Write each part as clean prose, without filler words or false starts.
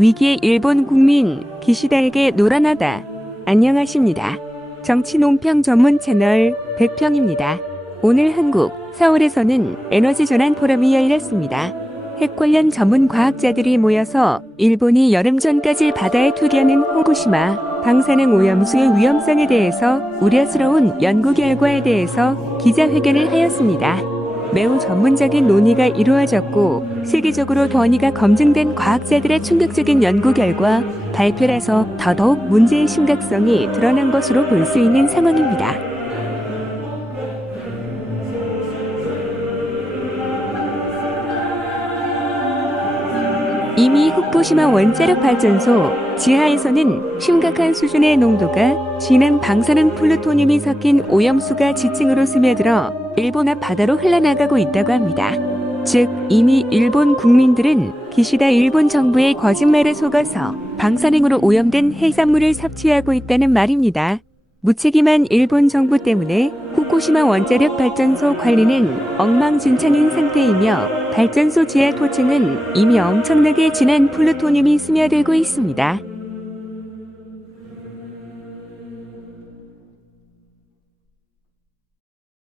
위기의 일본 국민 기시다에게 노란하다. 안녕하십니다. 정치 논평 전문 채널 백평입니다. 오늘 한국 서울에서는 에너지 전환 포럼이 열렸습니다. 핵 관련 전문 과학자들이 모여서 일본이 여름 전까지 바다에 투기하는 후쿠시마 방사능 오염수의 위험성에 대해서 우려스러운 연구 결과에 대해서 기자회견을 하였습니다. 매우 전문적인 논의가 이루어졌고 세계적으로 권위가 검증된 과학자들의 충격적인 연구 결과 발표라서 더더욱 문제의 심각성이 드러난 것으로 볼 수 있는 상황입니다. 이미 후쿠시마 원자력 발전소 지하에서는 심각한 수준의 농도가 진한 방사능 플루토늄이 섞인 오염수가 지층으로 스며들어 일본 앞 바다로 흘러나가고 있다고 합니다. 즉 이미 일본 국민들은 기시다 일본 정부의 거짓말에 속아서 방사능으로 오염된 해산물을 섭취하고 있다는 말입니다. 무책임한 일본 정부 때문에 후쿠시마 원자력 발전소 관리는 엉망진창인 상태이며 발전소 지하 토층은 이미 엄청나게 진한 플루토늄이 스며들고 있습니다.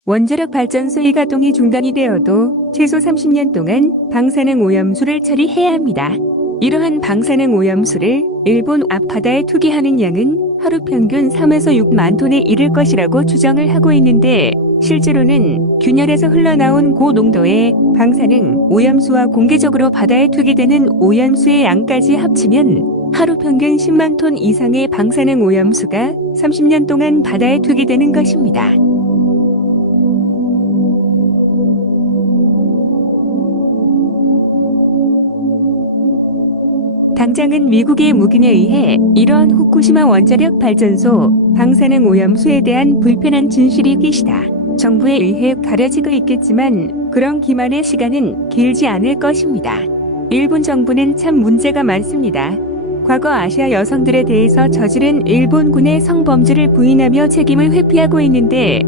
원자력 발전소의 가동이 중단이 되어도 최소 30년 동안 방사능 오염수를 처리해야 합니다. 이러한 방사능 오염수를 일본 앞바다에 투기하는 양은 하루 평균 3에서 6만 톤에 이를 것이라고 추정을 하고 있는데 실제로는 균열에서 흘러나온 고농도의 방사능 오염수와 공개적으로 바다에 투기되는 오염수의 양까지 합치면 하루 평균 10만 톤 이상의 방사능 오염수가 30년 동안 바다에 투기되는 것입니다. 당장은 미국의 무기에 의해 이러한 후쿠시마 원자력 발전소 방사능 오염수에 대한 불편한 진실이 기시다 정부에 의해 가려지고 있겠지만 그런 기만의 시간은 길지 않을 것입니다. 일본 정부는 참 문제가 많습니다. 과거 아시아 여성들에 대해서 저지른 일본군의 성범죄를 부인하며 책임을 회피하고 있는데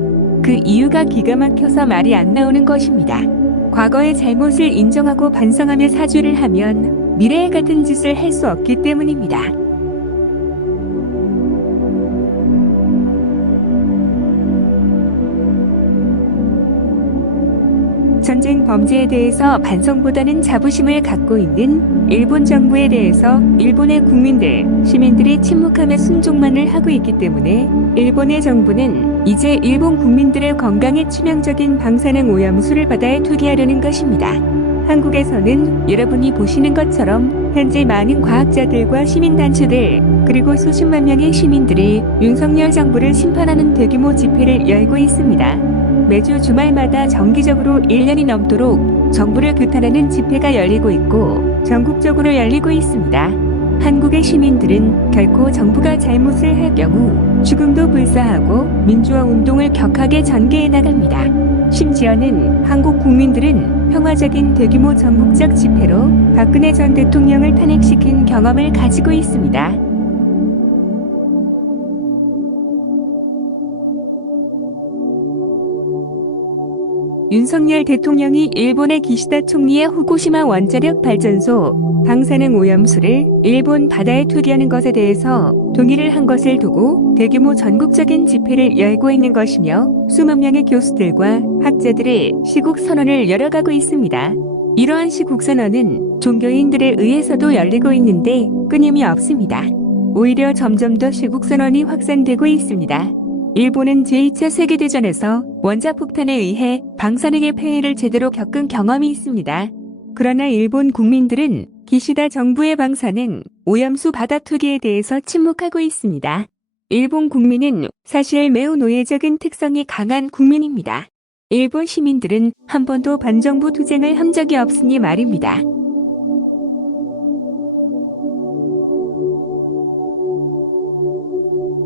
그 이유가 기가 막혀서 말이 안 나오는 것입니다. 과거의 잘못을 인정하고 반성하며 사죄를 하면 미래에 같은 짓을 할 수 없기 때문입니다. 전쟁 범죄에 대해서 반성보다는 자부심을 갖고 있는 일본 정부에 대해서 일본의 국민들, 시민들이 침묵하며 순종만을 하고 있기 때문에 일본의 정부는 이제 일본 국민들의 건강에 치명적인 방사능 오염수를 바다에 투기하려는 것입니다. 한국에서는 여러분이 보시는 것처럼 현재 많은 과학자들과 시민단체들 그리고 수십만 명의 시민들이 윤석열 정부를 심판하는 대규모 집회를 열고 있습니다. 매주 주말마다 정기적으로 1년이 넘도록 정부를 규탄하는 집회가 열리고 있고 전국적으로 열리고 있습니다. 한국의 시민들은 결코 정부가 잘못을 할 경우 죽음도 불사하고 민주화 운동을 격하게 전개해 나갑니다. 심지어는 한국 국민들은 평화적인 대규모 전국적 집회로 박근혜 전 대통령을 탄핵시킨 경험을 가지고 있습니다. 윤석열 대통령이 일본의 기시다 총리의 후쿠시마 원자력 발전소 방사능 오염수를 일본 바다에 투기하는 것에 대해서 동의를 한 것을 두고 대규모 전국적인 집회를 열고 있는 것이며 수만 명의 교수들과 학자들의 시국 선언을 열어가고 있습니다. 이러한 시국 선언은 종교인들에 의해서도 열리고 있는데 끊임이 없습니다. 오히려 점점 더 시국 선언이 확산되고 있습니다. 일본은 제2차 세계대전에서 원자폭탄에 의해 방사능의 폐해를 제대로 겪은 경험이 있습니다. 그러나 일본 국민들은 기시다 정부의 방사능 오염수 바다 투기에 대해서 침묵하고 있습니다. 일본 국민은 사실 매우 노예적인 특성이 강한 국민입니다. 일본 시민들은 한 번도 반정부 투쟁을 한 적이 없으니 말입니다.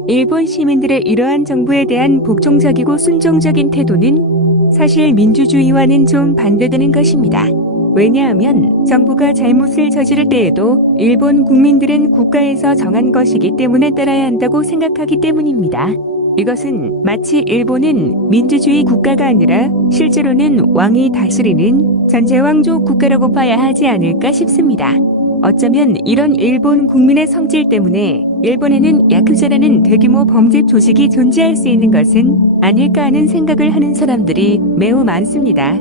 일본 시민들의 이러한 정부에 대한 복종적이고 순종적인 태도는 사실 민주주의와는 좀 반대되는 것입니다. 왜냐하면 정부가 잘못을 저지를 때에도 일본 국민들은 국가에서 정한 것이기 때문에 따라야 한다고 생각하기 때문입니다. 이것은 마치 일본은 민주주의 국가가 아니라 실제로는 왕이 다스리는 전제왕조 국가라고 봐야 하지 않을까 싶습니다. 어쩌면 이런 일본 국민의 성질 때문에 일본에는 야쿠자라는 대규모 범죄 조직이 존재할 수 있는 것은 아닐까 하는 생각을 하는 사람들이 매우 많습니다.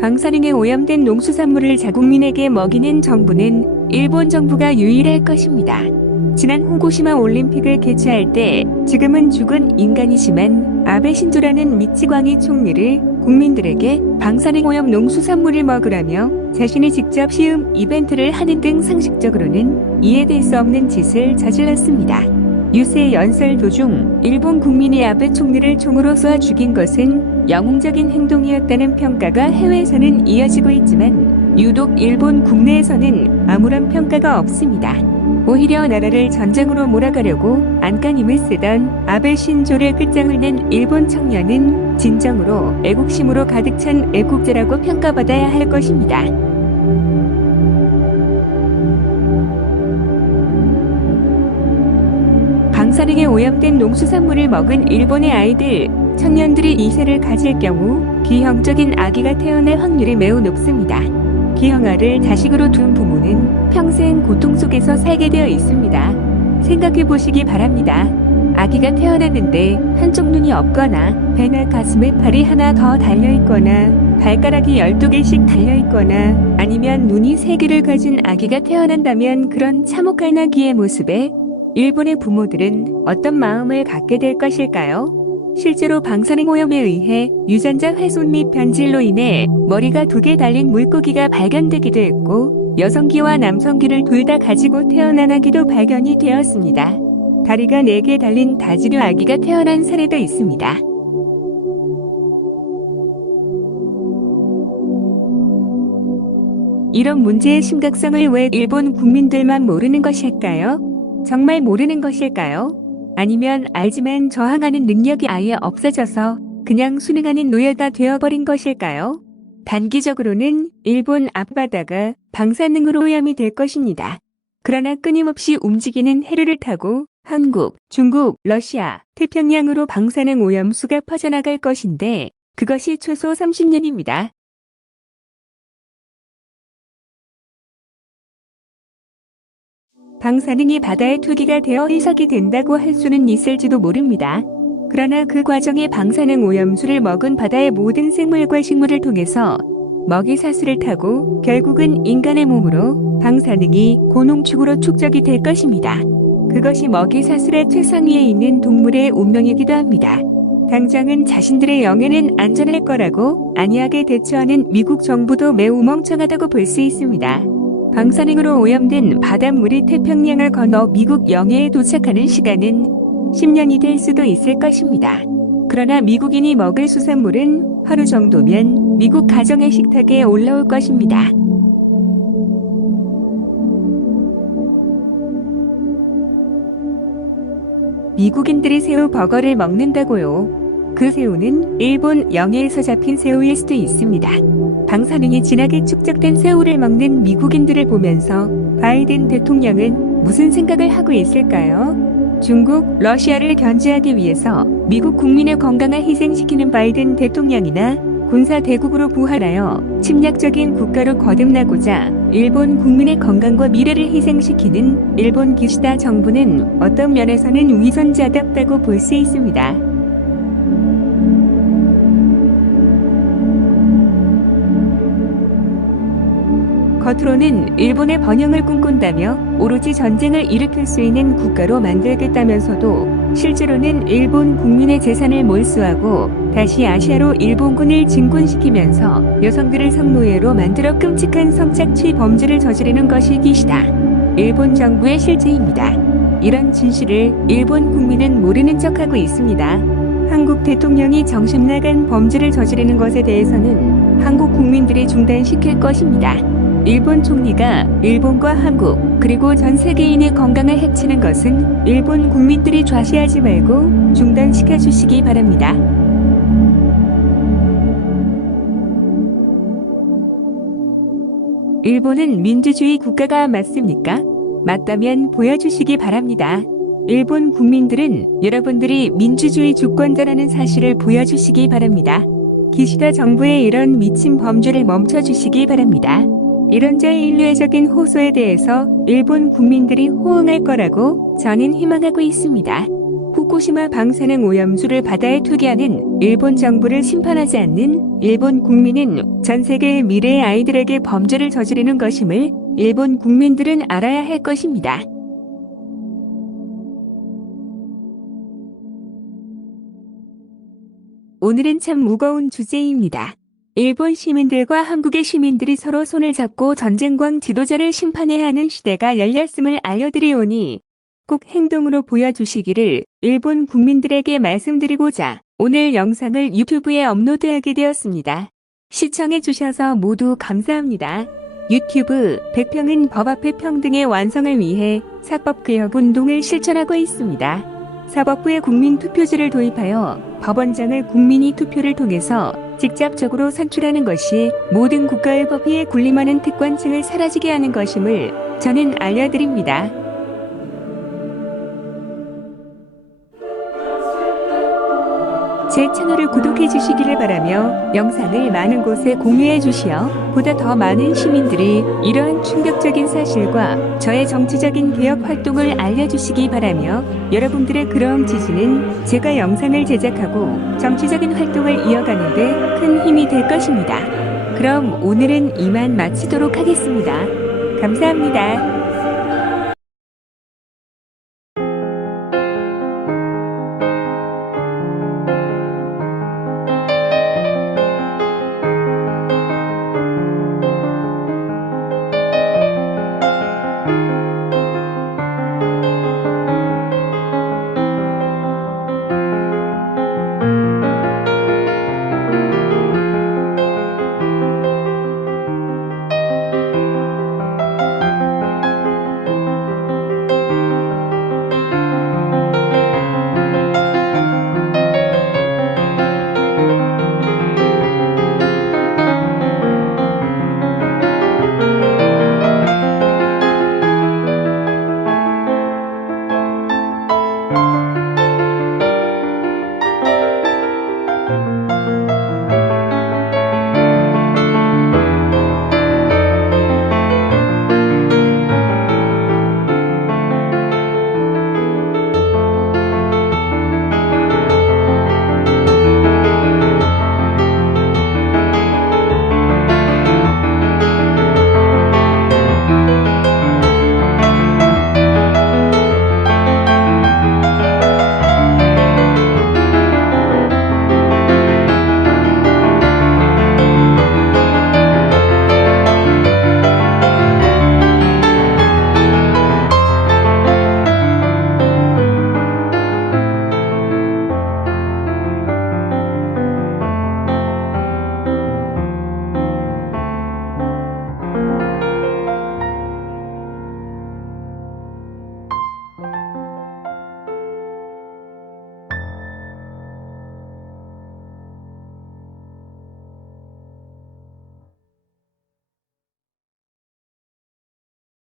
방사능에 오염된 농수산물을 자국민에게 먹이는 정부는 일본 정부가 유일할 것입니다. 지난 후쿠시마 올림픽을 개최할 때 지금은 죽은 인간이지만 아베 신조라는 미치광이 총리를 국민들에게 방사능 오염 농수산물을 먹으라며 자신이 직접 시음 이벤트를 하는 등 상식적으로는 이해될 수 없는 짓을 저질렀습니다. 유세 연설 도중 일본 국민이 아베 총리를 총으로 쏘아 죽인 것은 영웅적인 행동이었다는 평가가 해외에서는 이어지고 있지만 유독 일본 국내에서는 아무런 평가가 없습니다. 오히려 나라를 전쟁으로 몰아가려고 안간힘을 쓰던 아베 신조를 끝장을 낸 일본 청년은 진정으로 애국심으로 가득 찬 애국자라고 평가받아야 할 것입니다. 방사능에 오염된 농수산물을 먹은 일본의 아이들, 청년들이 이세를 가질 경우 기형적인 아기가 태어날 확률이 매우 높습니다. 기형아를 자식으로 둔 부모는 평생 고통 속에서 살게 되어 있습니다. 생각해 보시기 바랍니다. 아기가 태어났는데 한쪽 눈이 없거나 배나 가슴에 팔이 하나 더 달려있거나 발가락이 12개씩 달려있거나 아니면 눈이 3개를 가진 아기가 태어난다면 그런 참혹한 아기의 모습에 일본의 부모들은 어떤 마음을 갖게 될 것일까요? 실제로 방사능 오염에 의해 유전자 훼손 및 변질로 인해 머리가 2개 달린 물고기가 발견되기도 했고 여성기와 남성기를 둘 다 가지고 태어난 아기도 발견이 되었습니다. 다리가 4개 달린 다지류 아기가 태어난 사례도 있습니다. 이런 문제의 심각성을 왜 일본 국민들만 모르는 것일까요? 정말 모르는 것일까요? 아니면 알지만 저항하는 능력이 아예 없어져서 그냥 순응하는 노예가 되어버린 것일까요? 단기적으로는 일본 앞바다가 방사능으로 오염이 될 것입니다. 그러나 끊임없이 움직이는 해류를 타고 한국, 중국, 러시아, 태평양으로 방사능 오염수가 퍼져나갈 것인데 그것이 최소 30년입니다. 방사능이 바다의 투기가 되어 해석이 된다고 할 수는 있을지도 모릅니다. 그러나 그 과정에 방사능 오염수를 먹은 바다의 모든 생물과 식물을 통해서 먹이사슬을 타고 결국은 인간의 몸으로 방사능이 고농축으로 축적이 될 것입니다. 그것이 먹이사슬의 최상위에 있는 동물의 운명이기도 합니다. 당장은 자신들의 영해는 안전할 거라고 안이하게 대처하는 미국 정부도 매우 멍청하다고 볼 수 있습니다. 방사능으로 오염된 바닷물이 태평양을 건너 미국 영해에 도착하는 시간은 10년이 될 수도 있을 것입니다. 그러나 미국인이 먹을 수산물은 하루 정도면 미국 가정의 식탁에 올라올 것입니다. 미국인들이 새우 버거를 먹는다고요? 그 새우는 일본 영해에서 잡힌 새우일 수도 있습니다. 방사능이 진하게 축적된 새우를 먹는 미국인들을 보면서 바이든 대통령은 무슨 생각을 하고 있을까요? 중국, 러시아를 견제하기 위해서 미국 국민의 건강을 희생시키는 바이든 대통령이나 군사 대국으로 부활하여 침략적인 국가로 거듭나고자 일본 국민의 건강과 미래를 희생시키는 일본 기시다 정부는 어떤 면에서는 위선자답다고 볼 수 있습니다. 겉으로는 일본의 번영을 꿈꾼다며 오로지 전쟁을 일으킬 수 있는 국가로 만들겠다면서도 실제로는 일본 국민의 재산을 몰수하고 다시 아시아로 일본군을 진군시키면서 여성들을 성노예로 만들어 끔찍한 성착취 범죄를 저지르는 것이 기시다. 일본 정부의 실체입니다. 이런 진실을 일본 국민은 모르는 척하고 있습니다. 한국 대통령이 정신 나간 범죄를 저지르는 것에 대해서는 한국 국민들이 중단시킬 것입니다. 일본 총리가 일본과 한국 그리고 전 세계인의 건강을 해치는 것은 일본 국민들이 좌시하지 말고 중단시켜 주시기 바랍니다. 일본은 민주주의 국가가 맞습니까? 맞다면 보여주시기 바랍니다. 일본 국민들은 여러분들이 민주주의 주권자라는 사실을 보여주시기 바랍니다. 기시다 정부의 이런 미친 범죄를 멈춰주시기 바랍니다. 이런 인류애적인 호소에 대해서 일본 국민들이 호응할 거라고 저는 희망하고 있습니다. 후쿠시마 방사능 오염수를 바다에 투기하는 일본 정부를 심판하지 않는 일본 국민은 전 세계의 미래의 아이들에게 범죄를 저지르는 것임을 일본 국민들은 알아야 할 것입니다. 오늘은 참 무거운 주제입니다. 일본 시민들과 한국의 시민들이 서로 손을 잡고 전쟁광 지도자를 심판해야 하는 시대가 열렸음을 알려드리오니 꼭 행동으로 보여주시기를 일본 국민들에게 말씀드리고자 오늘 영상을 유튜브에 업로드하게 되었습니다. 시청해주셔서 모두 감사합니다. 유튜브 100평은 법 앞의 평등의 완성을 위해 사법개혁운동을 실천하고 있습니다. 사법부의 국민투표제를 도입하여 법원장을 국민이 투표를 통해서 직접적으로 선출하는 것이 모든 국가의 법위에 군림하는 특권층을 사라지게 하는 것임을 저는 알려드립니다. 제 채널을 구독해 주시기를 바라며 영상을 많은 곳에 공유해 주시어 보다 더 많은 시민들이 이러한 충격적인 사실과 저의 정치적인 개혁 활동을 알려주시기 바라며 여러분들의 그러한 지지는 제가 영상을 제작하고 정치적인 활동을 이어가는 데 큰 힘이 될 것입니다. 그럼 오늘은 이만 마치도록 하겠습니다. 감사합니다.